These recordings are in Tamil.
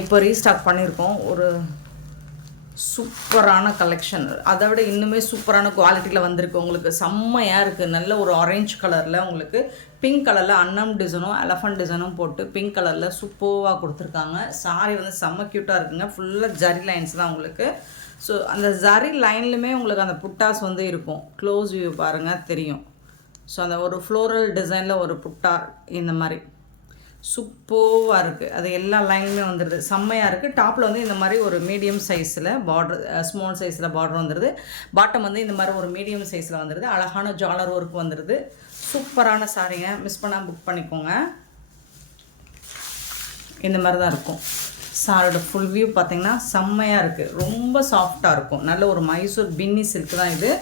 இப்போ ரீஸ்டாக் பண்ணியிருக்கோம். ஒரு சூப்பரான கலெக்ஷன், அதை விட இன்னுமே சூப்பரான குவாலிட்டியில் வந்திருக்கு. உங்களுக்கு செம்மையாக இருக்குது. நல்ல ஒரு ஆரஞ்சு கலரில் உங்களுக்கு பிங்க் கலரில் அன்னம் டிசைனும் எலஃபண்ட் டிசைனும் போட்டு பிங்க் கலரில் சூப்பராக கொடுத்துருக்காங்க. சாரி வந்து செம்ம க்யூட்டாக இருக்குங்க. ஃபுல்லாக ஜரி லைன்ஸ் தான் உங்களுக்கு. ஸோ அந்த ஜரி லைன்லையுமே உங்களுக்கு அந்த புட்டாஸ் வந்து இருக்கும். க்ளோஸ் வியூ பாருங்கள் தெரியும். ஸோ அந்த ஒரு ஃப்ளோரல் டிசைனில் ஒரு புட்டா இந்த மாதிரி சூப்பராக இருக்குது. அது எல்லா லைனுமே வந்துடுது. செம்மையாக இருக்குது. டாப்பில் வந்து இந்த மாதிரி ஒரு மீடியம் சைஸில் பார்டர், ஸ்மால் சைஸில் பார்டர் வந்துடுது. பாட்டம் வந்து இந்த மாதிரி ஒரு மீடியம் சைஸில் வந்துடுது. அழகான ஜாலர் ஒர்க் வந்துடுது. சூப்பரான சாரீங்க. மிஸ் பண்ணால் புக் பண்ணிக்கோங்க. இந்த மாதிரி தான் இருக்கும். சாரோட ஃபுல் வியூ பார்த்திங்கன்னா செம்மையாக இருக்குது. ரொம்ப சாஃப்டாக இருக்கும். நல்ல ஒரு மைசூர் பின்னி சில்க் தான் இது.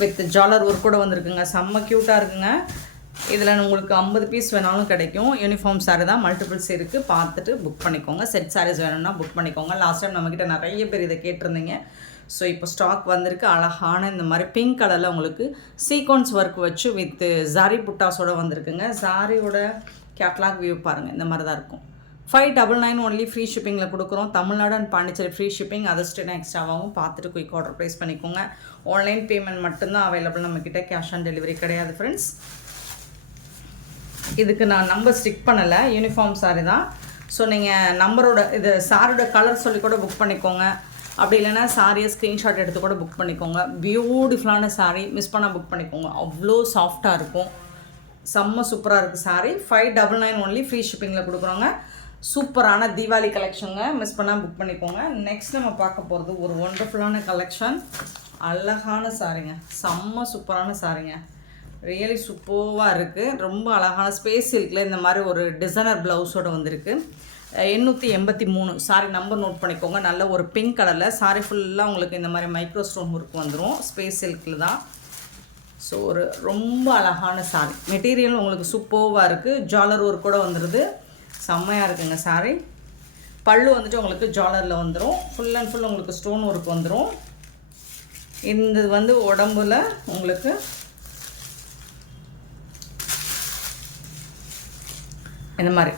வித் ஜாலர் ஒர்க் கூட வந்திருக்குங்க. செம்ம க்யூட்டாக இருக்குங்க. இதில் உங்களுக்கு 50 பீஸ் வேணாலும் கிடைக்கும். யூனிஃபார்ம் சாரீ தான், மல்டிபிள்ஸ் இருக்குது. பார்த்துட்டு புக் பண்ணிக்கோங்க. செட் சாரீஸ் வேணும்னா புக் பண்ணிக்கோங்க. லாஸ்ட் டைம் நம்மக்கிட்ட நிறைய பேர் இதை கேட்டிருந்தீங்க. ஸோ இப்போ ஸ்டாக் வந்திருக்கு. அழகான இந்த மாதிரி பிங்க் கலரில் உங்களுக்கு சீக்வன்ஸ் ஒர்க் வச்சு வித் ஜாரி புட்டாஸோடு வந்திருக்குங்க. ஜாரியோட கேட்லாக் வியூ பாருங்கள். இந்த மாதிரி தான் இருக்கும். 599 ஒன்லி ஃப்ரீ ஷிப்பிங்கில் கொடுக்குறோம். Tamil Nadu and Pondicherry free shipping. அதை ஸ்டேனா எக்ஸ்ட்ராவாகவும் பார்த்துட்டு குயிக் ஆர்டர் ப்ளேஸ் பண்ணிக்கோங்க. ஆன்லைன் பேமெண்ட் மட்டும்தான் அவைலபிள் நம்மக்கிட்ட. கேஷ் ஆன் டெலிவரி கிடையாது ஃப்ரெண்ட்ஸ். இதுக்கு நான் நம்பர் ஸ்டிக் பண்ணலை. யூனிஃபார்ம் சாரி தான். ஸோ நீங்கள் நம்பரோட இது சாரியோட கலர் சொல்லி கூட புக் பண்ணிக்கோங்க. அப்படி இல்லைனா சாரியை ஸ்க்ரீன்ஷாட் எடுத்து கூட புக் பண்ணிக்கோங்க. பியூட்டிஃபுல்லான சாரீ. மிஸ் பண்ணால் புக் பண்ணிக்கோங்க. அவ்வளோ சாஃப்டாக இருக்கும். செம்ம சூப்பராக இருக்குது சாரீ. 599 ஒன்லி ஃப்ரீ ஷிப்பிங்கில் கொடுக்குறோங்க. சூப்பரான தீபாவளி கலெக்ஷனுங்க. மிஸ் பண்ணால் புக் பண்ணிக்கோங்க. நெக்ஸ்ட் நம்ம பார்க்க போகிறது ஒரு ஒண்டர்ஃபுல்லான கலெக்ஷன். அழகான சாரீங்க. செம்ம சூப்பரான சாரீங்க. ரியலி சூப்பராக இருக்குது. ரொம்ப அழகான ஸ்பேஸ் சில்கில் இந்த மாதிரி ஒரு டிசைனர் ப்ளவுஸோடு வந்திருக்கு. 883 சாரி நம்பர் நோட் பண்ணிக்கோங்க. நல்ல ஒரு பிங்க் கலரில் சாரி ஃபுல்லாக உங்களுக்கு இந்த மாதிரி மைக்ரோ ஸ்டோன் ஒர்க் வந்துடும். ஸ்பேஸ் சில்கில் தான். ஸோ ஒரு ரொம்ப அழகான சாரி. மெட்டீரியல் உங்களுக்கு சூப்பராக இருக்குது. ஜாலர் ஒர்க் கூட வந்துடுது. செம்மையாக இருக்குங்க சாரி. பல்லு வந்துட்டு உங்களுக்கு ஜாலரில் வந்துடும். ஃபுல் அண்ட் ஃபுல் உங்களுக்கு ஸ்டோன் ஒர்க் வந்துடும். இந்த வந்து உடம்புல உங்களுக்கு இந்த மாதிரி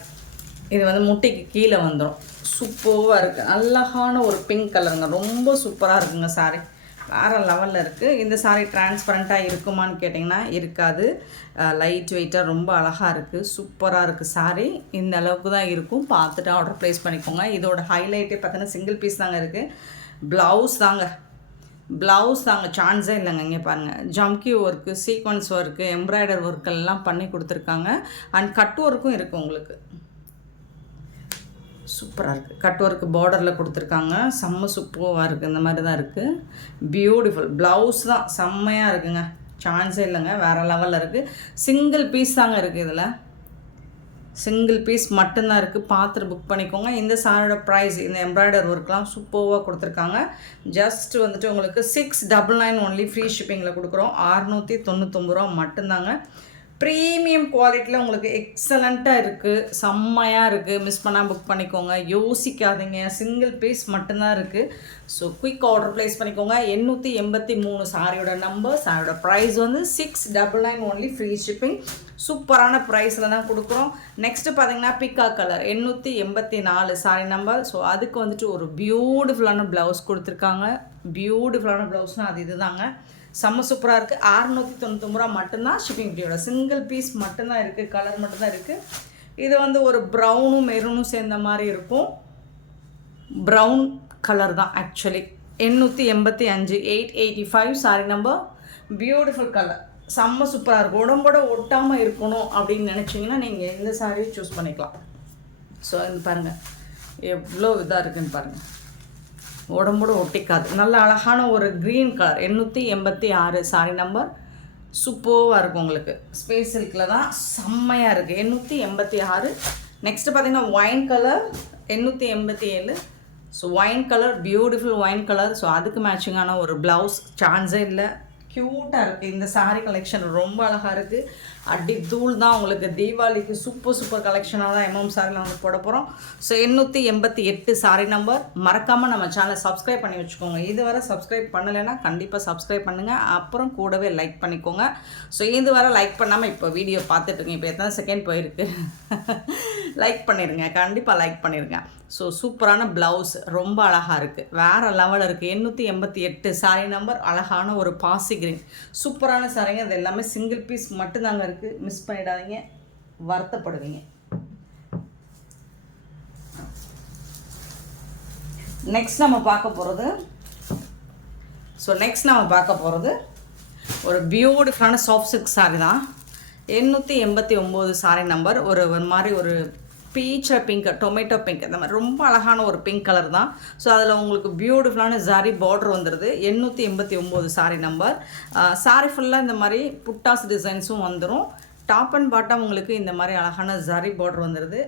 இது வந்து முட்டிக்கு கீழே வந்துடும். சூப்பராக இருக்குது. அழகான ஒரு பிங்க் கலருங்க. ரொம்ப சூப்பராக இருக்குங்க சாரி. வேறு லெவலில் இருக்குது. இந்த சாரீ டிரான்ஸ்பரண்ட்டாக இருக்குமான்னு கேட்டிங்கன்னா இருக்காது. லைட் வெயிட்டாக ரொம்ப அழகாக இருக்குது. சூப்பராக இருக்குது சாரீ. இந்த அளவுக்கு தான் இருக்கும். பார்த்துட்டு ஆர்டர் ப்ளேஸ் பண்ணிக்கோங்க. இதோட ஹைலைட்டே பார்த்தீங்கன்னா சிங்கிள் பீஸ் தாங்க இருக்குது. ப்ளவுஸ் தாங்க சான்ஸே இல்லைங்க. இங்கே பாருங்கள், jamki work, sequence work, embroider ஒர்க்கெல்லாம் பண்ணி கொடுத்துருக்காங்க. அண்ட் கட் ஒர்க்கும் இருக்குது உங்களுக்கு. சூப்பராக இருக்குது. கட் ஒர்க்கு பார்டரில் கொடுத்துருக்காங்க. செம்ம சூப்பராக இருக்குது. இந்த மாதிரி தான் இருக்குது. பியூட்டிஃபுல் ப்ளவுஸ் தான் செம்மையாக இருக்குங்க. சான்ஸே இல்லைங்க. வேறு லெவலில் இருக்குது. சிங்கிள் பீஸ் தாங்க இருக்குது. இதில் சிங்கிள் பீஸ் மட்டும்தான் இருக்குது. பார்த்துட்டு புக் பண்ணிக்கோங்க. இந்த சாரியோட ப்ரைஸ், இந்த எம்ப்ராய்டர் ஒர்க்லாம் சூப்பராக கொடுத்துருக்காங்க. ஜஸ்ட் வந்துட்டு உங்களுக்கு 699 ஒன்லி ஃப்ரீ ஷிப்பிங்கில் கொடுக்குறோம். 699 ரூபா மட்டும்தாங்க. ப்ரீமியம் குவாலிட்டியில் உங்களுக்கு எக்ஸலண்ட்டாக இருக்குது. செம்மையாக இருக்குது. மிஸ் பண்ணால் புக் பண்ணிக்கோங்க. யோசிக்காதீங்க. சிங்கிள் பீஸ் மட்டும்தான் இருக்குது. ஸோ குயிக் ஆர்டர் ப்ளேஸ் பண்ணிக்கோங்க. 883 சாரியோட நம்பர். சாரியோட ப்ரைஸ் வந்து 699 ஒன்லி ஃப்ரீ ஷிப்பிங். சூப்பரான ப்ரைஸில் தான் கொடுக்குறோம். நெக்ஸ்ட்டு பார்த்தீங்கன்னா பிக்கா கலர் 884 சாரி நம்பர். ஸோ அதுக்கு வந்துட்டு ஒரு பியூட்டிஃபுல்லான ப்ளவுஸ் கொடுத்துருக்காங்க. பியூட்டிஃபுல்லான ப்ளவுஸ்னால் அது இது தாங்க. செம்ம சூப்பராக இருக்குது. 699 ரூபா மட்டும்தான் ஷிப்பிங் ஃப்ரீயோட. சிங்கிள் பீஸ் மட்டும்தான் இருக்குது. கலர் மட்டும்தான் இருக்குது. இது வந்து ஒரு ப்ரௌனும் மெரூனும் சேர்ந்த மாதிரி இருக்கும். ப்ரௌன் கலர் தான் actually. 885 885 sorry number. Beautiful colour. செம்ம சூப்பராக இருக்கும். உடம்போட ஒட்டாமல் இருக்கணும் அப்படின்னு நினச்சிங்கன்னா நீங்கள் இந்த சாரியை சூஸ் பண்ணிக்கலாம். ஸோ இது பாருங்கள் எவ்வளோ இதாக இருக்குதுன்னு பாருங்கள். உடம்போடு ஒட்டிக்காது. நல்ல அழகான ஒரு க்ரீன் கலர். 886 sorry number. சூப்பராக இருக்கும் உங்களுக்கு. ஸ்பேஸ் சில்கில் தான் செம்மையாக இருக்குது. 886. நெக்ஸ்ட்டு பார்த்தீங்கன்னா wine colour 887. So wine colour, beautiful wine colour. So அதுக்கு மேட்சிங்கான ஒரு ப்ளவுஸ் சான்ஸே இல்லை. க்யூட்டாக இருக்குது. இந்த சாரீ கலெக்ஷன் ரொம்ப அழகாக இருக்குது. அடி தூள் தான். உங்களுக்கு தீபாவளிக்கு சூப்பர் கலெக்ஷனாக தான் எம்எம் சாரியில் வந்து போட போகிறோம். So 888 sorry number. மறக்காமல் நம்ம சேனலை சப்ஸ்கிரைப் பண்ணி வச்சுக்கோங்க. இதுவரை சப்ஸ்கிரைப் பண்ணலைன்னா கண்டிப்பாக சப்ஸ்கிரைப் பண்ணுங்கள். அப்புறம் கூடவே லைக் பண்ணிக்கோங்க. ஸோ இதுவரை லைக் பண்ணாமல் இப்போ வீடியோ பார்த்துட்ருங்க. இப்போ எத்தனை செகண்ட் போயிருக்கு. லைக் பண்ணிடுங்க, கண்டிப்பாக லைக் பண்ணிடுங்க. ஸோ சூப்பரான ப்ளவுஸ், ரொம்ப அழகாக இருக்குது, வேறு லெவலில் இருக்குது. 888 சாரி நம்பர். அழகான ஒரு பாசி கிரீன், சூப்பரான சாரிங்க. இது எல்லாமே சிங்கிள் பீஸ் மட்டும்தாங்க இருக்குது. மிஸ் பண்ணிடாதீங்க, வருத்தப்படுவீங்க. நெக்ஸ்ட் நம்ம பார்க்க போகிறது ஒரு பியூட்டிஃபுல்லான சாஃப்ட் சில்க் சாரி தான். 889 சாரி நம்பர். ஒரு மாதிரி ஒரு பீச் பிங்க், டொமேட்டோ பிங்க், இந்த மாதிரி ரொம்ப அழகான ஒரு பிங்க் கலர் தான். ஸோ அதில் உங்களுக்கு பியூட்டிஃபுல்லான ஜாரி பார்டர் வந்துடுது. 889 சாரி நம்பர். சாரி ஃபுல்லாக இந்த மாதிரி புட்டாஸ் டிசைன்ஸும் வந்துடும். டாப் அண்ட் பாட்டம் உங்களுக்கு இந்த மாதிரி அழகான ஜாரி பார்டர் வந்துடுது.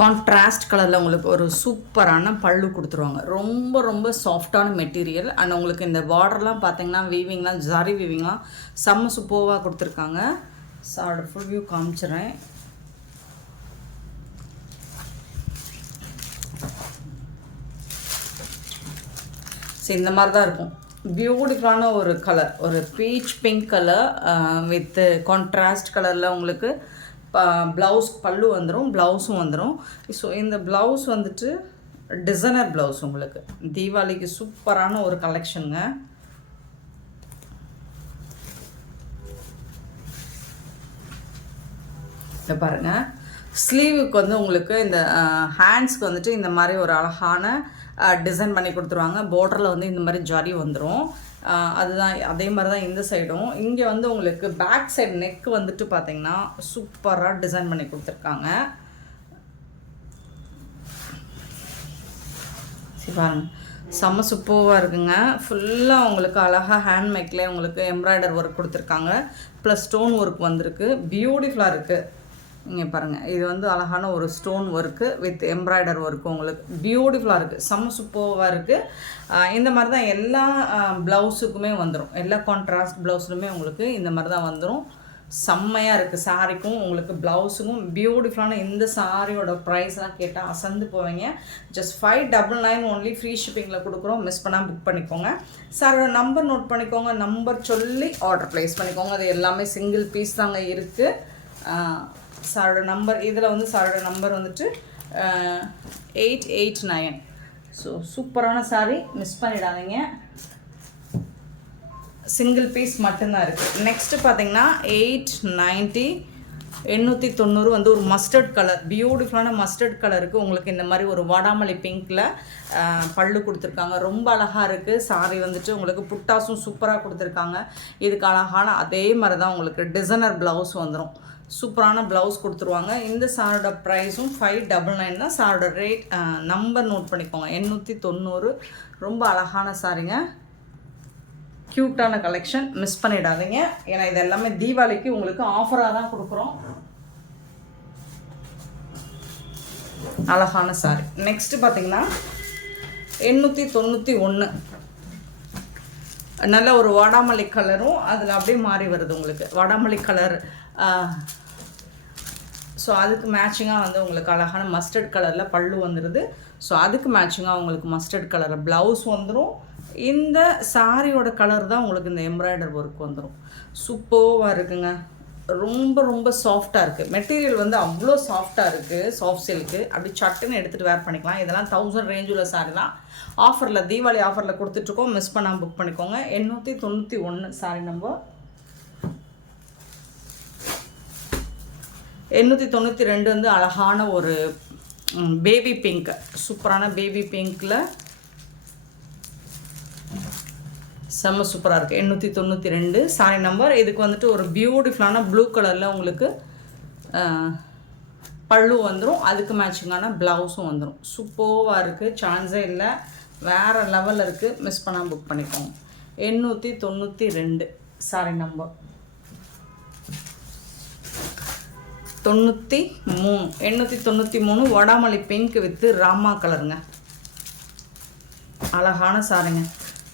கான்ட்ராஸ்ட் கலரில் உங்களுக்கு ஒரு சூப்பரான பல்லு கொடுத்துருவாங்க. ரொம்ப சாஃப்டான மெட்டீரியல். அண்ட் உங்களுக்கு இந்த பார்டர்லாம் பார்த்தீங்கன்னா வீவிங்லாம், ஜாரி வீவிங்லாம் செம்ம சூப்பராக கொடுத்துருக்காங்க. ஸோ அதோட ஃபுல் வியூ காமிச்சிடுறேன். ஸோ இந்த மாதிரி தான் இருக்கும். பியூட்டிஃபுல்லான ஒரு கலர், ஒரு beach pink colour with contrast கலரில் உங்களுக்கு ப்ளவுஸ் பல்லு வந்துடும், ப்ளவுஸும் வந்துடும். ஸோ இந்த ப்ளவுஸ் வந்துட்டு டிசைனர் ப்ளவுஸ். உங்களுக்கு தீபாவளிக்கு சூப்பரான ஒரு கலெக்ஷனுங்க. இதை பாருங்கள். ஸ்லீவுக்கு வந்து உங்களுக்கு இந்த ஹேண்ட்ஸ்க்கு வந்துட்டு இந்த மாதிரி ஒரு அழகான டிசைன் பண்ணி கொடுத்துருவாங்க. பார்டரில் வந்து இந்த மாதிரி ஜரி வந்துடும். அதுதான் அதே மாதிரி தான் இந்த சைடும். இங்கே வந்து உங்களுக்கு பேக் சைடு நெக் வந்துட்டு பார்த்திங்கன்னா சூப்பராக டிசைன் பண்ணி கொடுத்துருக்காங்க. சரி பாருங்க, செம்ம சூப்பராக இருக்குங்க. ஃபுல்லாக உங்களுக்கு அழகாக ஹேண்ட்மேக்லேயே உங்களுக்கு எம்ப்ராய்டர் ஒர்க் கொடுத்துருக்காங்க. ப்ளஸ் ஸ்டோன் ஒர்க் வந்திருக்கு. பியூட்டிஃபுல்லாக இருக்குது. இங்கே பாருங்கள், இது வந்து அழகான ஒரு stone work with embroider work உங்களுக்கு பியூட்டிஃபுல்லாக இருக்குது. செம்ம சூப்பராக இருக்குது. இந்த மாதிரி தான் எல்லா ப்ளவுஸுக்குமே வந்துடும். எல்லா கான்ட்ராஸ்ட் ப்ளவுஸ்லுமே உங்களுக்கு இந்த மாதிரி தான் வந்துடும். செம்மையாக இருக்குது. சாரிக்கும் உங்களுக்கு ப்ளவுஸுக்கும் பியூட்டிஃபுல்லான இந்த சாரியோட ப்ரைஸ்லாம் கேட்டால் அசந்து போவீங்க. Just 599 only. ஃப்ரீ ஷிப்பிங்கில் கொடுக்குறோம். மிஸ் பண்ணால் புக் பண்ணிக்கோங்க. சாரோட நம்பர் நோட் பண்ணிக்கோங்க. நம்பர் சொல்லி ஆர்டர் ப்ளேஸ் பண்ணிக்கோங்க. அது எல்லாமே சிங்கிள் பீஸ் தாங்க இருக்குது. சாரோட நம்பர், இதில் வந்து சாரோட நம்பர் வந்துட்டு 889. ஸோ சூப்பரான சாரி, மிஸ் பண்ணிடாதீங்க. சிங்கிள் பீஸ் மட்டும்தான் இருக்குது. நெக்ஸ்ட்டு பார்த்தீங்கன்னா 890 வந்து ஒரு மஸ்டர்ட் கலர், பியூட்டிஃபுல்லான மஸ்டர்ட் கலருக்கு உங்களுக்கு இந்த மாதிரி ஒரு வாடாமல்லி பிங்க்கில் பல்லு கொடுத்துருக்காங்க. ரொம்ப அழகாக இருக்குது. சாரி வந்துட்டு உங்களுக்கு புட்டாஸும் சூப்பராக கொடுத்துருக்காங்க. இதுக்கு அழகான அதே மாதிரி தான் உங்களுக்கு டிசைனர் ப்ளவுஸ் வந்துடும். சூப்பரான ப்ளவுஸ் கொடுத்துருவாங்க. இந்த சாரோட ப்ரைஸும் 599 தான். சாரோட ரேட் நம்பர் நோட் பண்ணிக்கோங்க. 890. ரொம்ப அழகான சாரிங்க, க்யூட்டான கலெக்ஷன். மிஸ் பண்ணிடாதீங்க. ஏன்னா இது எல்லாமே தீபாவளிக்கு உங்களுக்கு ஆஃபராக தான் கொடுக்குறோம். அழகான சாரி. நெக்ஸ்ட்டு பார்த்தீங்கன்னா 891. நல்ல ஒரு வாடாமல்லி கலரும் அதில் அப்படியே மாறி வருது உங்களுக்கு. வாடாமல்லி கலர். ஸோ அதுக்கு மேட்சிங்காக வந்து உங்களுக்கு அழகான மஸ்டர்ட் கலரில் பல்லு வந்துடுது. ஸோ அதுக்கு மேட்சிங்காக உங்களுக்கு மஸ்டர்ட் கலரில் ப்ளவுஸ் வந்துடும். இந்த சாரியோட கலர் தான் உங்களுக்கு இந்த எம்ப்ராய்டர் ஒர்க் வந்துடும். சூப்பராக இருக்குங்க. ரொம்ப சாஃப்டாக இருக்குது. மெட்டீரியல் வந்து அவ்வளோ சாஃப்டாக இருக்குது. Soft silk. அப்படி சட்டுன்னு எடுத்துகிட்டு வேர் பண்ணிக்கலாம். இதெல்லாம் 1000 ரேஞ்சுள்ள சாரி தான். ஆஃபரில், தீபாவளி ஆஃபரில் கொடுத்துட்ருக்கோம். மிஸ் பண்ணாமல் புக் பண்ணிக்கோங்க. 891 சாரி நம்பர். 892 வந்து அழகான ஒரு பேபி பிங்க், சூப்பரான பேபி பிங்க்கில் செம்ம சூப்பராக இருக்குது. 892 சாரி நம்பர். இதுக்கு வந்துட்டு ஒரு பியூட்டிஃபுல்லான ப்ளூ கலரில் உங்களுக்கு பல்லு வந்துடும். அதுக்கு மேட்சிங்கான ப்ளவுஸும் வந்துடும். சூப்பராக இருக்குது. சான்ஸே இல்லை, வேறு லெவலில் இருக்குது. மிஸ் பண்ணால் புக் பண்ணிக்கோங்க. 892 சாரி நம்பர். 893 வடாமல்லி பிங்க் வித்து ராமா கலருங்க. அழகான சாரிங்க.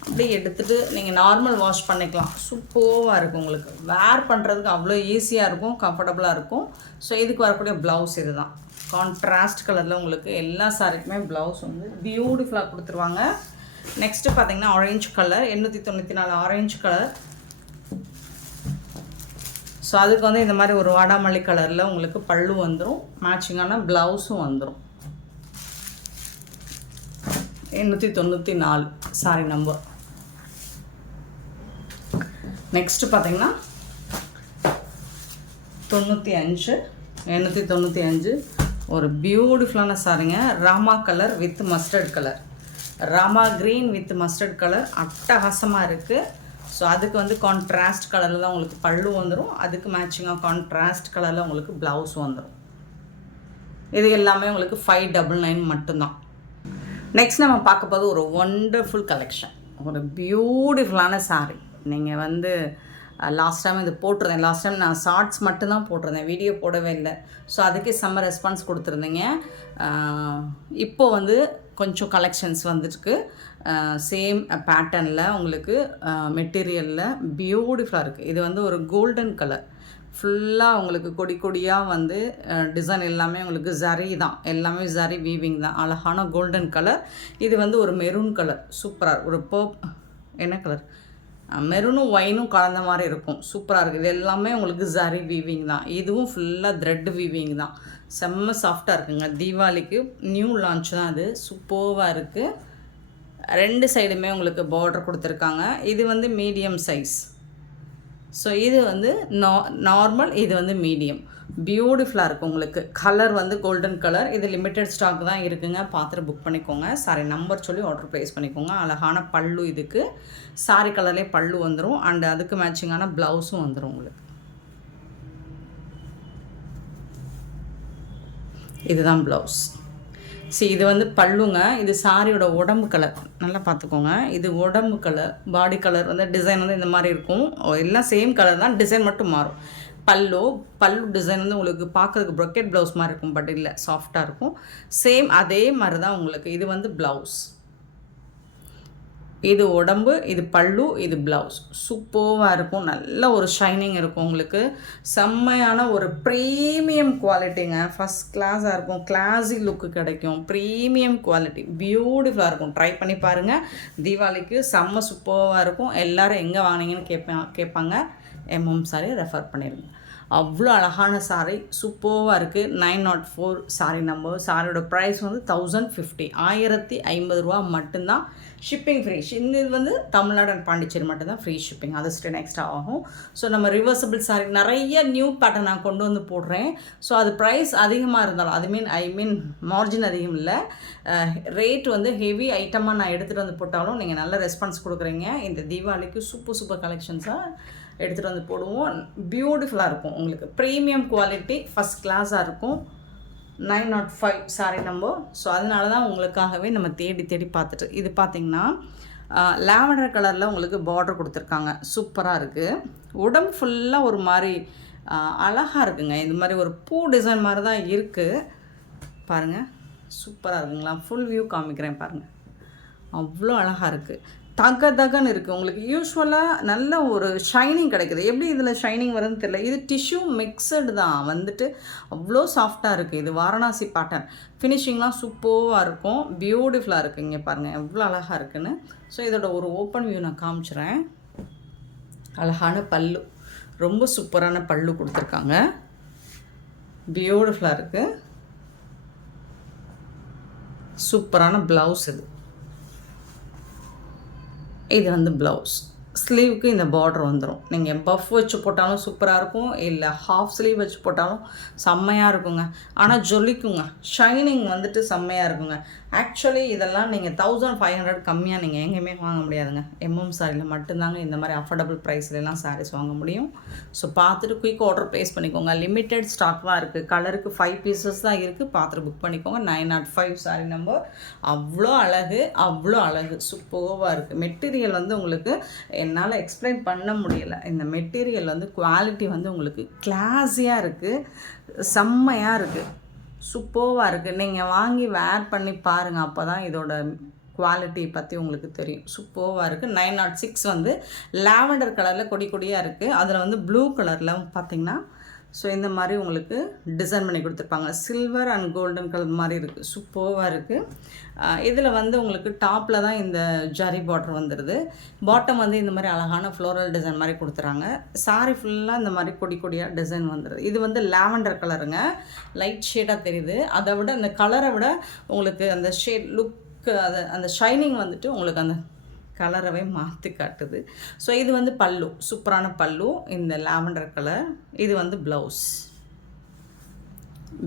அப்படியே எடுத்துகிட்டு நீங்கள் நார்மல் வாஷ் பண்ணிக்கலாம். சூப்பராக இருக்கும் உங்களுக்கு. வேர் பண்ணுறதுக்கு அவ்வளோ ஈஸியாக இருக்கும், கம்ஃபர்டபுளாக இருக்கும். ஸோ இதுக்கு வரக்கூடிய ப்ளவுஸ் இது தான். கான்ட்ராஸ்ட் கலரில் உங்களுக்கு எல்லா சாரிக்குமே ப்ளவுஸ் வந்து பியூட்டிஃபுல்லாக கொடுத்துருவாங்க. நெக்ஸ்ட்டு பார்த்தீங்கன்னா orange colour, 894 orange colour. So அதுக்கு வந்து இந்த மாதிரி ஒரு வாடாமல்லி கலரில் உங்களுக்கு பல்லு வந்துடும், மேட்சிங்கான ப்ளவுஸும் வந்துடும். 894 சாரி நம்பர். நெக்ஸ்ட்டு பார்த்தீங்கன்னா 895 ஒரு பியூட்டிஃபுல்லான சாரிங்க. Rama colour with mustard colour, Rama green with mustard colour அட்டகாசமாக இருக்குது. ஸோ அதுக்கு வந்து கான்ட்ராஸ்ட் கலரில் தான் உங்களுக்கு பல்லு வந்துடும், அதுக்கு மேட்சிங்காக கான்ட்ராஸ்ட் கலரில் உங்களுக்கு ப்ளவுஸ் வந்துடும். இது எல்லாமே உங்களுக்கு 599 மட்டும்தான். நெக்ஸ்ட் நம்ம பார்க்க போது ஒரு ஒண்டர்ஃபுல் கலெக்ஷன், ஒரு பியூட்டிஃபுல்லான சாரீ. நீங்கள் வந்து லாஸ்ட் டைம் இது போட்டிருந்தேன், லாஸ்ட் டைம் நான் ஷார்ட்ஸ் மட்டும்தான் போட்டிருந்தேன், வீடியோ போடவே இல்லை. ஸோ அதுக்கே செம்ம ரெஸ்பான்ஸ் கொடுத்துருந்தீங்க. இப்போது வந்து கொஞ்சம் கலெக்ஷன்ஸ் வந்துருக்கு, சேம் பேட்டர்னில் உங்களுக்கு மெட்டீரியலில் பியூட்டிஃபுல்லாக இருக்குது. இது வந்து ஒரு கோல்டன் கலர், ஃபுல்லாக உங்களுக்கு கொடி கொடியாக வந்து டிசைன் எல்லாமே உங்களுக்கு ஜரி தான், எல்லாமே ஜரி வீவிங் தான், அழகான கோல்டன் கலர். இது வந்து ஒரு மெரூன் கலர், சூப்பராக ஒரு என்ன கலர், மெரூனும் ஒயினும் கலந்த மாதிரி இருக்கும், சூப்பராக இருக்குது. இது எல்லாமே உங்களுக்கு ஜரி வீவிங் தான், இதுவும் ஃபுல்லாக த்ரெட் வீவிங் தான், செம்ம சாஃப்டாக இருக்குங்க. தீபாவளிக்கு நியூ லான்ச் தான் அது, சூப்பராக இருக்குது. ரெண்டு சைடுமே உங்களுக்கு பார்டர் கொடுத்துருக்காங்க. இது வந்து மீடியம் சைஸ். ஸோ இது வந்து நார்மல், இது வந்து மீடியம். பியூட்டிஃபுல்லாக இருக்கும் உங்களுக்கு. கலர் வந்து கோல்டன் கலர். இது லிமிட்டட் ஸ்டாக் தான் இருக்குங்க, பார்த்துட்டு புக் பண்ணிக்கோங்க. சாரி நம்பர் சொல்லி ஆர்டர் ப்ளேஸ் பண்ணிக்கோங்க. அழகான பல்லு, இதுக்கு சாரி கலர்லேயே பல்லு வந்துடும், அண்ட் அதுக்கு மேட்சிங்கான ப்ளவுஸும் வந்துடும் உங்களுக்கு. இதுதான் ப்ளவுஸ். இது வந்து பல்லுங்க. இது சாரியோட உடம்பு கலர், நல்லா பார்த்துக்கோங்க. இது உடம்பு கலர், பாடி கலர் வந்து டிசைன் வந்து இந்த மாதிரி இருக்கும். எல்லாம் சேம் கலர் தான், டிசைன் மட்டும் மாறும். பல்லு டிசைன் வந்து உங்களுக்கு பார்க்குறதுக்கு ப்ரொக்கெட் ப்ளவுஸ் மாதிரி இருக்கும், பட் இல்லை, சாஃப்டாக இருக்கும். சேம் அதே மாதிரி தான் உங்களுக்கு. இது வந்து ப்ளவுஸ், இது உடம்பு, இது பல்லு, இது ப்ளவுஸ். சூப்பராக இருக்கும், நல்ல ஒரு ஷைனிங் இருக்கும் உங்களுக்கு. செம்மையான ஒரு ப்ரீமியம் குவாலிட்டிங்க, ஃபஸ்ட் கிளாஸாக இருக்கும், கிளாஸி லுக்கு கிடைக்கும், ப்ரீமியம் குவாலிட்டி, பியூட்டிஃபுல்லாக இருக்கும். ட்ரை பண்ணி பாருங்கள், தீபாவளிக்கு செம்ம சூப்பராக இருக்கும். எல்லோரும் எங்கே வாங்கினீங்கன்னு கேட்பாங்க, எம்எம் சாரி ரெஃபர் பண்ணிடுங்க. அவ்வளோ அழகான சாரீ, சூப்பராக இருக்குது. 904 சாரி நம்பர். சாரியோட ப்ரைஸ் வந்து 1050, 1050 மட்டும்தான். Shipping free. இந்த இது வந்து தமிழ்நாடு அண்ட் பாண்டிச்சேரி மட்டும்தான் ஃப்ரீ ஷிப்பிங், அது ஸ்டென் எக்ஸ்ட்ரா ஆகும். ஸோ நம்ம ரிவர்சபிள் சாரி நிறைய நியூ பேட்டர்ன் நான் கொண்டு வந்து போடுறேன். ஸோ அது ப்ரைஸ் அதிகமாக இருந்தாலும், ஐ மீன் மார்ஜின் அதிகம் இல்லை, ரேட் வந்து ஹெவி ஐட்டமாக நான் எடுத்துகிட்டு வந்து போட்டாலும் நீங்கள் நல்ல ரெஸ்பான்ஸ் கொடுக்குறீங்க. இந்த தீபாவளிக்கு சூப்பர் கலெக்ஷன்ஸாக எடுத்துகிட்டு வந்து போடுவோம். பியூட்டிஃபுல்லாக இருக்கும் உங்களுக்கு, ப்ரீமியம் குவாலிட்டி, ஃபஸ்ட் கிளாஸாக இருக்கும். 905 சாரி நம்பர். ஸோ அதனால தான் உங்களுக்காகவே நம்ம தேடி பார்த்துட்டு. இது பார்த்திங்கன்னா லாவெண்டர் கலரில் உங்களுக்கு பார்டர் கொடுத்துருக்காங்க, சூப்பராக இருக்குது. உடம்பு ஃபுல்லாக ஒரு மாதிரி அழகாக இருக்குங்க. இது மாதிரி ஒரு பூ டிசைன் மாதிரி தான் இருக்குது, பாருங்கள், சூப்பராக இருக்குங்களா. ஃபுல் வியூ காமிக்கிறேன் பாருங்கள், அவ்வளோ அழகாக இருக்குது. தகன்னு இருக்குது உங்களுக்கு. யூஸ்வலாக நல்ல ஒரு ஷைனிங் கிடைக்குது. எப்படி இதில் ஷைனிங் வருதுன்னு தெரியல. இது டிஷ்யூ மிக்சடு தான் வந்துட்டு, அவ்வளோ சாஃப்டாக இருக்குது. இது வாரணாசி பேட்டர்ன். ஃபினிஷிங்லாம் சூப்பராக இருக்கும், பியூட்டிஃபுல்லாக இருக்குது. இங்கே பாருங்கள் எவ்வளோ அழகாக இருக்குன்னு. ஸோ இதோட ஒரு ஓப்பன் வியூ நான் காமிச்சிடுறேன். அழகான பல்லு, ரொம்ப சூப்பரான பல்லு கொடுத்துருக்காங்க, பியூட்டிஃபுல்லாக இருக்குது. சூப்பரான ப்ளவுஸ். இது வந்து ப்ளவுஸ். ஸ்லீவுக்கு இந்த பார்டர் வந்துடும். நீங்கள் பஃப் வச்சு போட்டாலும் சூப்பராக இருக்கும், இல்லை ஹாஃப் ஸ்லீவ் வச்சு போட்டாலும் செம்மையாக இருக்குங்க. ஆனால் ஜொலிக்குங்க, ஷைனிங் வந்துட்டு செம்மையாக இருக்குங்க. ஆக்சுவலி இதெல்லாம் நீங்கள் 1500 கம்மியாக நீங்கள் எங்கேயுமே வாங்க முடியாதுங்க. எம்எம் சாரியில் மட்டும்தாங்க இந்த மாதிரி அஃபோர்டபுள் ப்ரைஸ்லாம் சாரீஸ் வாங்க முடியும். ஸோ பார்த்துட்டு குயிக் ஆர்டர் ப்ளேஸ் பண்ணிக்கோங்க. லிமிட்டெட் ஸ்டாக் தான் இருக்குது, கலருக்கு 5 பீசஸ் தான் இருக்குது, பார்த்துட்டு புக் பண்ணிக்கோங்க. 905 சாரி நம்பர். அவ்வளோ அழகு, சூப்பராக இருக்குது. மெட்டீரியல் வந்து உங்களுக்கு என்னால் எக்ஸ்பிளைன் பண்ண முடியலை. இந்த மெட்டீரியல் வந்து குவாலிட்டி வந்து உங்களுக்கு கிளாஸியாக இருக்குது, செம்மையாக இருக்குது, சூப்பராக இருக்குது. நீங்கள் வாங்கி வேர் பண்ணி பாருங்கள், அப்போ தான் இதோட குவாலிட்டி பற்றி உங்களுக்கு தெரியும். சூப்பராக இருக்குது. 906 வந்து லாவெண்டர் கலரில் கொடி கொடியாக இருக்குது. அதில் வந்து ப்ளூ கலரில் பார்த்திங்கன்னா ஸோ இந்த மாதிரி உங்களுக்கு டிசைன் பண்ணி கொடுத்துருப்பாங்க. சில்வர் அண்ட் கோல்டன் கலர் மாதிரி இருக்குது. சூப்பராக இருக்குது. இதில் வந்து உங்களுக்கு டாப்பில் தான் இந்த ஜரி பார்டர் வந்துடுது. பாட்டம் வந்து இந்த மாதிரி அழகான ஃப்ளோரல் டிசைன் மாதிரி கொடுத்துறாங்க. சாரி ஃபுல்லாக இந்த மாதிரி கொடி கொடியாக டிசைன் வந்துடுது. இது வந்து லாவெண்டர் கலருங்க. லைட் ஷேடாக தெரியுது. அதை விட அந்த கலரை விட உங்களுக்கு அந்த ஷேட் லுக்கு அந்த ஷைனிங் வந்துட்டு உங்களுக்கு அந்த கலரவே மாற்றி காட்டுது. ஸோ இது வந்து பல்லு, சூப்பரான பல்லு, இந்த லாவெண்டர் கலர். இது வந்து ப்ளவுஸ்,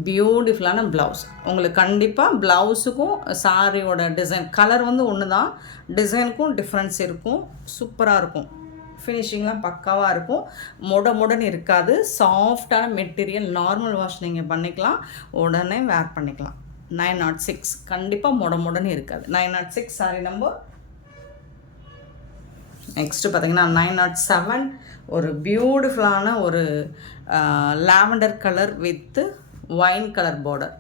பியூட்டிஃபுல்லான ப்ளவுஸ். உங்களுக்கு கண்டிப்பாக ப்ளவுஸுக்கும் சாரியோட டிசைன் கலர் வந்து ஒன்று தான், டிசைனுக்கும் டிஃப்ரென்ஸ் இருக்கும். சூப்பராக இருக்கும். ஃபினிஷிங்லாம் பக்காவாக இருக்கும். முடன்னு இருக்காது. சாஃப்டான மெட்டீரியல். நார்மல் வாஷ் நீங்கள் பண்ணிக்கலாம், உடனே வேர் பண்ணிக்கலாம். 906 கண்டிப்பாக முடன்னு இருக்காது. 906 சாரி நம்பர். நெக்ஸ்ட்டு பார்த்திங்கன்னா 907 ஒரு பியூட்டிஃபுல்லான ஒரு lavender colour with wine colour border.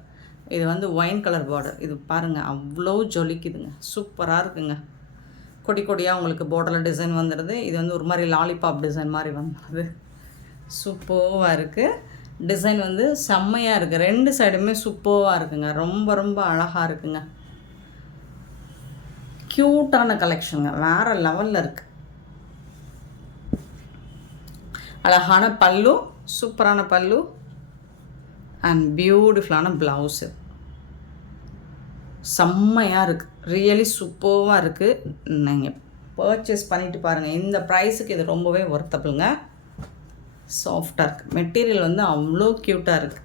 இது வந்து ஒயின் கலர் பார்டர். இது பாருங்கள் அவ்வளோ ஜொலிக்குதுங்க. சூப்பராக இருக்குங்க. கொடி கொடியாக உங்களுக்கு பார்டரில் டிசைன் வந்துடுது. இது வந்து ஒரு மாதிரி லாலிபாப் டிசைன் மாதிரி வந்துடுது. சூப்பராக இருக்குது. டிசைன் வந்து செம்மையாக இருக்குது. ரெண்டு சைடுமே சூப்பராக இருக்குங்க. ரொம்ப ரொம்ப அழகாக இருக்குங்க. க்யூட்டான கலெக்ஷனுங்க. வேறு லெவலில் இருக்குது. அழகான பல்லு, சூப்பரான பல்லு அண்ட் பியூட்டிஃபுல்லான ப்ளவுஸு. செம்மையாக இருக்குது. ரியலி சூப்பராக இருக்குது. நீங்கள் பர்ச்சேஸ் பண்ணிவிட்டு பாருங்கள். இந்த ப்ரைஸுக்கு இது ரொம்பவே ஒர்த்தபிளுங்க. சாஃப்டாக இருக்குது. மெட்டீரியல் வந்து அவ்வளோ க்யூட்டாக இருக்குது.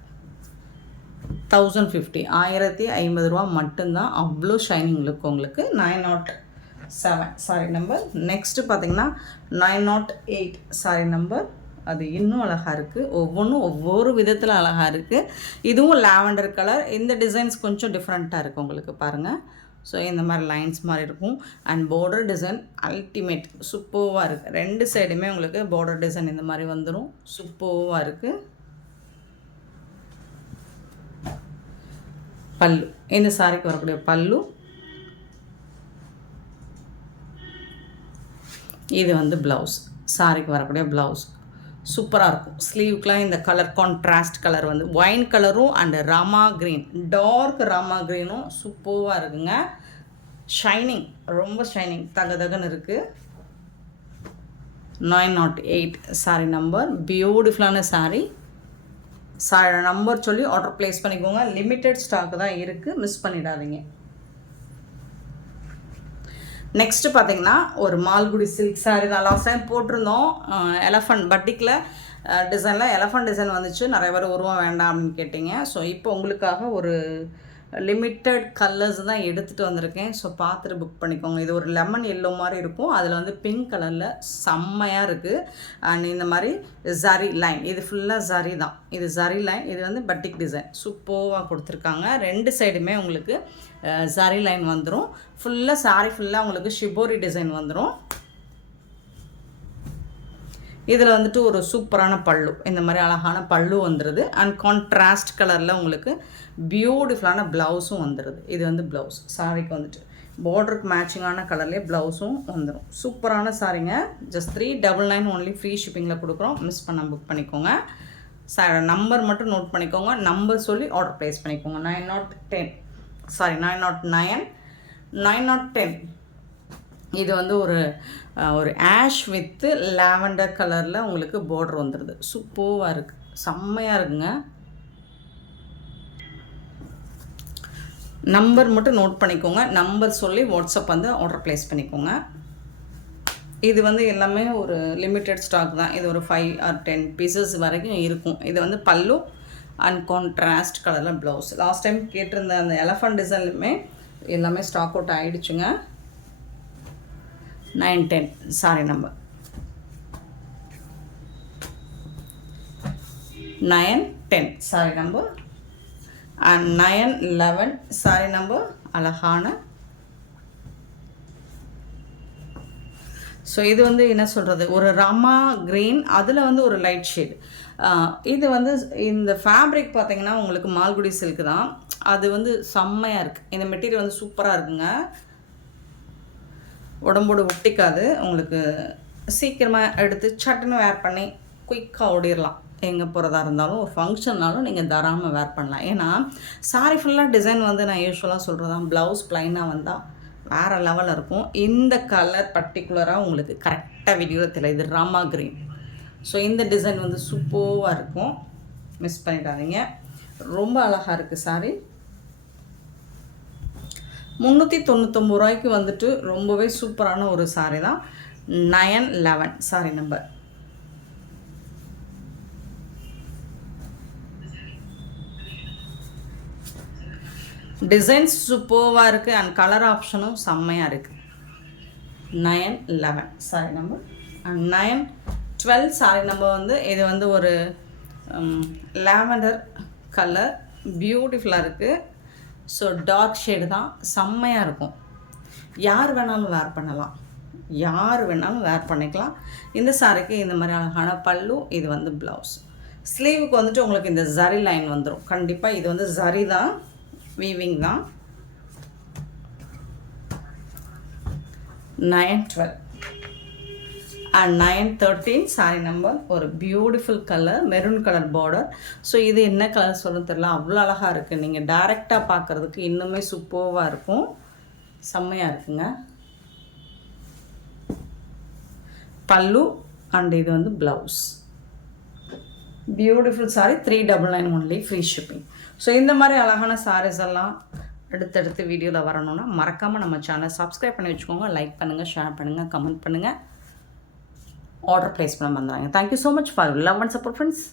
1050 1050 மட்டும்தான். அவ்வளோ ஷைனிங் லுக் உங்களுக்கு. 907 சாரி நம்பர். நெக்ஸ்ட்டு பார்த்திங்கன்னா 908 சாரி நம்பர். அது இன்னும் அழகாக இருக்குது. ஒவ்வொன்றும் ஒவ்வொரு விதத்தில் அழகாக இருக்குது. இதுவும் லாவெண்டர் கலர். இந்த டிசைன்ஸ் கொஞ்சம் டிஃப்ரெண்ட்டாக இருக்குது உங்களுக்கு பாருங்கள். ஸோ இந்த மாதிரி லைன்ஸ் மாதிரி இருக்கும். அண்ட் பார்டர் டிசைன் அல்டிமேட் சூப்பராக இருக்குது. ரெண்டு சைடுமே உங்களுக்கு பார்டர் டிசைன் இந்த மாதிரி வந்துடும். சூப்பராக இருக்குது. பல்லு, இந்த சாரிக்கு வரக்கூடிய பல்லு. இது வந்து ப்ளவுஸ், சாரிக்கு வரக்கூடிய ப்ளவுஸ். சூப்பராக இருக்கும். ஸ்லீவுக்கெலாம் இந்த கலர் கான்ட்ராஸ்ட் கலர் வந்து ஒயின் கலரும் அண்டு ராமா க்ரீன், டார்க் ராமா க்ரீனும் சூப்பராக இருக்குங்க. ஷைனிங், ரொம்ப ஷைனிங், தகன்னு இருக்குது. 908 சாரி நம்பர். பியூட்டிஃபுல்லான சாரி. நம்பர் சொல்லி ஆர்டர் ப்ளேஸ் பண்ணிக்கோங்க. லிமிட்டட் ஸ்டாக் தான் இருக்குது, மிஸ் பண்ணிடாதீங்க. நெக்ஸ்ட்டு பார்த்திங்கன்னா ஒரு மால்குடி சில்க் சாரி தான். லாஸ்ட் டைம் போட்டிருந்தோம். எலஃபண்ட் பட்டிக்கில் டிசைனில் எலஃபண்ட் டிசைன் வந்துச்சு. நிறைய பேர் உருவம் வேண்டாம் அப்படின்னு கேட்டிங்க. ஸோ இப்போ உங்களுக்காக ஒரு லிமிட்டட் கலர்ஸ் தான் எடுத்துகிட்டு வந்திருக்கேன். ஸோ பார்த்துட்டு புக் பண்ணிக்கோங்க. இது ஒரு லெமன் எல்லோ மாதிரி இருக்கும். அதில் வந்து பிங்க் கலரில் செம்மையாக இருக்குது. அண்ட் இந்த மாதிரி ஜரி லைன், இது ஃபுல்லாக ஜரி தான். இது ஜரி லைன். இது வந்து பட்டிக் டிசைன் சூப்பராக கொடுத்துருக்காங்க. ரெண்டு சைடுமே உங்களுக்கு ஜரி லைன் வந்துடும். ஃபுல்லாக சாரி ஃபுல்லாக உங்களுக்கு ஷிபோரி டிசைன் வந்துடும். இதில் வந்துட்டு ஒரு சூப்பரான பல்லு, இந்த மாதிரி அழகான பல்லு வந்துடுது. அண்ட் கான்ட்ராஸ்ட் கலரில் உங்களுக்கு பியூட்டிஃபுல்லான ப்ளவுஸும் வந்துடுது. இது வந்து ப்ளவுஸ். சாரிக்கு வந்துட்டு பார்டருக்கு மேட்சிங்கான கலர்லேயே ப்ளவுஸும் வந்துடும். சூப்பரான சாரிங்க. ஜஸ்ட் 399 ஒன்லி ஃப்ரீ ஷிப்பிங்கில் கொடுக்குறோம். மிஸ் பண்ண புக் பண்ணிக்கோங்க. நம்பர் மட்டும் நோட் பண்ணிக்கோங்க. நம்பர் சொல்லி ஆர்டர் ப்ளேஸ் பண்ணிக்கோங்க. 909 910. இது வந்து ஒரு ஆஷ் வித்து லாவெண்டர் கலரில் உங்களுக்கு பார்டர் வந்துடுது. சூப்பராக இருக்குது. செம்மையாக இருக்குங்க. நம்பர் மட்டும் நோட் பண்ணிக்கோங்க. நம்பர் சொல்லி வாட்ஸ்அப் வந்து ஆர்டர் ப்ளேஸ் பண்ணிக்கோங்க. இது வந்து எல்லாமே ஒரு லிமிட்டட் ஸ்டாக் தான். இது ஒரு 5 or 10 பீசஸ் வரைக்கும் இருக்கும். இது வந்து பல்லு அண்ட் கான்ட்ராஸ்ட் கலரில் ப்ளவுஸ். லாஸ்ட் டைம் கேட்டிருந்த அந்த எலஃபண்ட் டிசைன்லுமே எல்லாமே ஸ்டாக் அவுட் ஆகிடுச்சுங்க. 910 sari number. 910 sari number. And 911 sari number. அழகான. ஸோ இது வந்து என்ன சொல்கிறது, ஒரு ராமா க்ரீன், அதில் வந்து ஒரு லைட் ஷேட். இது வந்து இந்த ஃபேப்ரிக் பார்த்திங்கன்னா உங்களுக்கு மால்குடி சில்க் தான். அது வந்து செம்மையாக இருக்குது. இந்த மெட்டீரியல் வந்து சூப்பராக இருக்குங்க. உடம்போடு ஒட்டிக்காது. உங்களுக்கு சீக்கிரமாக எடுத்து சட்டுன்னு வேர் பண்ணி குயிக்காக ஓடிடலாம். எங்கே போகிறதா இருந்தாலும் ஒரு ஃபங்க்ஷன்னாலும் நீங்கள் தாராளமாக வேர் பண்ணலாம். ஏன்னா சாரி ஃபுல்லாக டிசைன் வந்து நான் யூஸ்வலாக சொல்கிறது தான், ப்ளவுஸ் ப்ளைனாக வந்தால் வேறு லெவலில் இருக்கும். இந்த கலர் பர்டிகுலராக உங்களுக்கு கரெக்டாக வீடியோவில் தெரியல. இது ராமா க்ரீன். ஸோ இந்த டிசைன் வந்து சூப்பராக இருக்கும், மிஸ் பண்ணிடாதீங்க. ரொம்ப அழகாக இருக்குது சாரி. 399 ரூபாய்க்கு வந்துட்டு ரொம்பவே சூப்பரான ஒரு சாரி தான். 911 சாரி நம்பர். டிசைன்ஸ் சூப்பராக இருக்குது அண்ட் கலர் ஆப்ஷனும் செம்மையாக இருக்குது. 911 sari number and 912 sorry number வந்து இது வந்து ஒரு லாவெண்டர் கலர், பியூட்டிஃபுல்லாக இருக்குது. ஸோ டார்க் ஷேடு தான், செம்மையாக இருக்கும். யார் வேணாலும் வேர் பண்ணலாம், யார் வேணாலும் வேர் பண்ணிக்கலாம். இந்த சாரிக்கு இந்த மாதிரி அழகான பல்லு, இது வந்து ப்ளவுஸ். ஸ்லீவுக்கு வந்துட்டு உங்களுக்கு இந்த ஜரி லைன் வந்துடும் கண்டிப்பாக. இது வந்து ஜரி தான், வீவிங் தான். 912 அண்ட் 913 சாரி நம்பர். ஒரு beautiful colour, maroon colour border. So இது என்ன கலர் சொல்ல தெரியல, அவ்வளோ அழகாக இருக்குது. நீங்கள் டைரெக்டாக பார்க்குறதுக்கு இன்னுமே சூப்பராக இருக்கும், செம்மையாக இருக்குங்க. பல்லு அண்ட் இது வந்து blouse. Beautiful sorry, 399 only, free shipping. So இந்த மாதிரி அழகான சாரீஸ் எல்லாம் அடுத்தடுத்து வீடியோவில் வரணும்னா மறக்காமல் நம்ம சேனலை சப்ஸ்கிரைப் பண்ணி வச்சுக்கோங்க. லைக் பண்ணுங்கள், ஷேர் பண்ணுங்கள், கமெண்ட் பண்ணுங்கள், ஆர்டர் ப்ளேஸ் பண்ண வந்துடுறாங்க. Thank you so much for love and support friends.